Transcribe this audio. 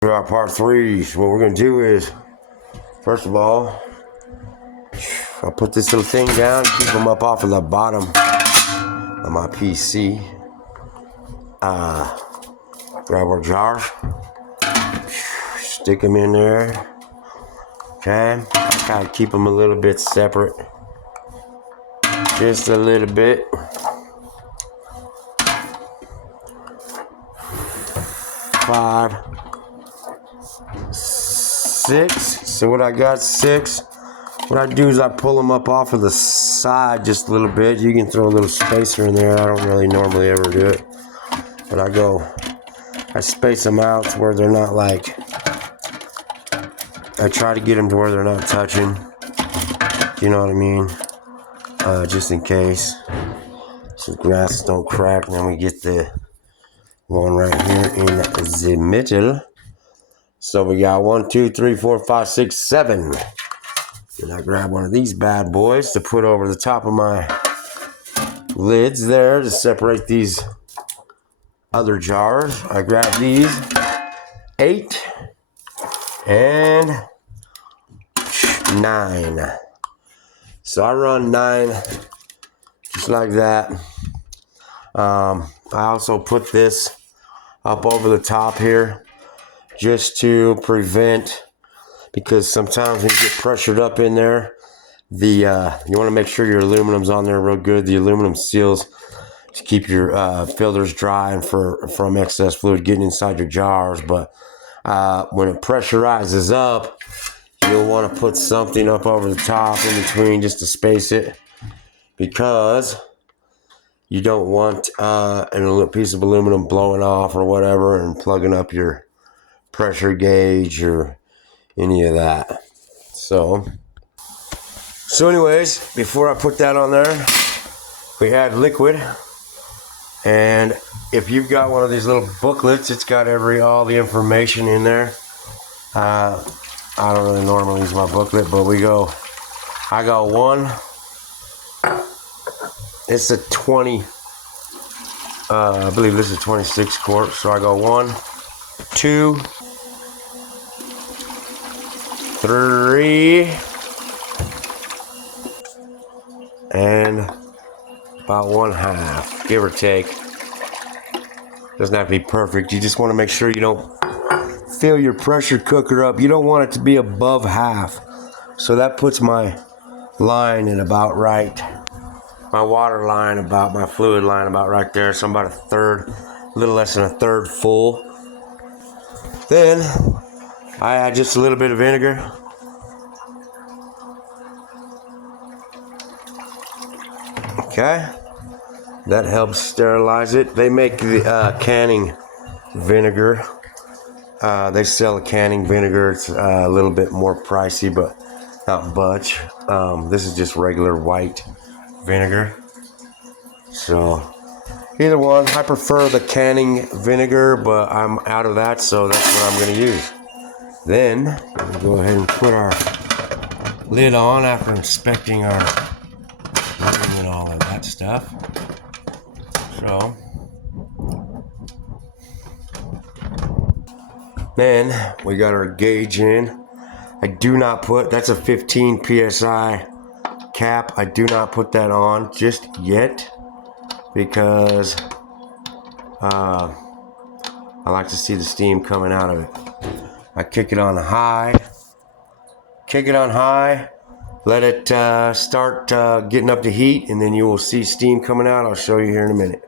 For our part 3, what we're going to do is, first of all, I'll put this little thing down, keep them up off of the bottom of my PC. Grab our jars, stick them in there. Okay, try to keep them a little bit separate, just a little bit. 5, 6. So what I got 6. What I do is I pull them up off of the side just a little bit. You can throw a little spacer in there. I don't really normally ever do it, but I space them out to where they're not like. I try to get them to where they're not touching. You know what I mean? Just in case, so grasses don't crack. And then we get the one right here in the middle. So we got 1, 2, 3, 4, 5, 6, 7. And I grab one of these bad boys to put over the top of my lids there to separate these other jars. I grab these 8 and 9. So I run 9 just like that. I also put this up over the top here just to prevent, because sometimes when you get pressured up in there, you want to make sure your aluminum's on there real good. The aluminum seals to keep your filters dry and from excess fluid getting inside your jars. But when it pressurizes up, you'll want to put something up over the top in between just to space it, because you don't want a piece of aluminum blowing off or whatever and plugging up your pressure gauge or any of that. So anyways, before I put that on there, we had liquid. And if you've got one of these little booklets, it's got all the information in there. I don't really normally use my booklet, but I got one. It's a 20, I believe this is 26 quart. So I go 1, 2, 3, and about 1/2, give or take. Doesn't have to be perfect. You just want to make sure you don't fill your pressure cooker up. You don't want it to be above half. So that puts my line in about right. My water line about, my fluid line about right there. So I'm about 1/3, a little less than 1/3 full. Then I add just a little bit of vinegar. Okay, that helps sterilize it. They make the canning vinegar. They sell a canning vinegar. It's a little bit more pricey, but not much. This is just regular white vinegar. So either one. I prefer the canning vinegar, but I'm out of that, so that's what I'm going to use. Then we'll go ahead and put our lid on after inspecting our ring and all of that stuff. So then we got our gauge in. I do not put, that's a 15 psi cap. I do not put that on just yet because I like to see the steam coming out of it. I kick it on high, let it start getting up to heat, and then you will see steam coming out. I'll show you here in a minute.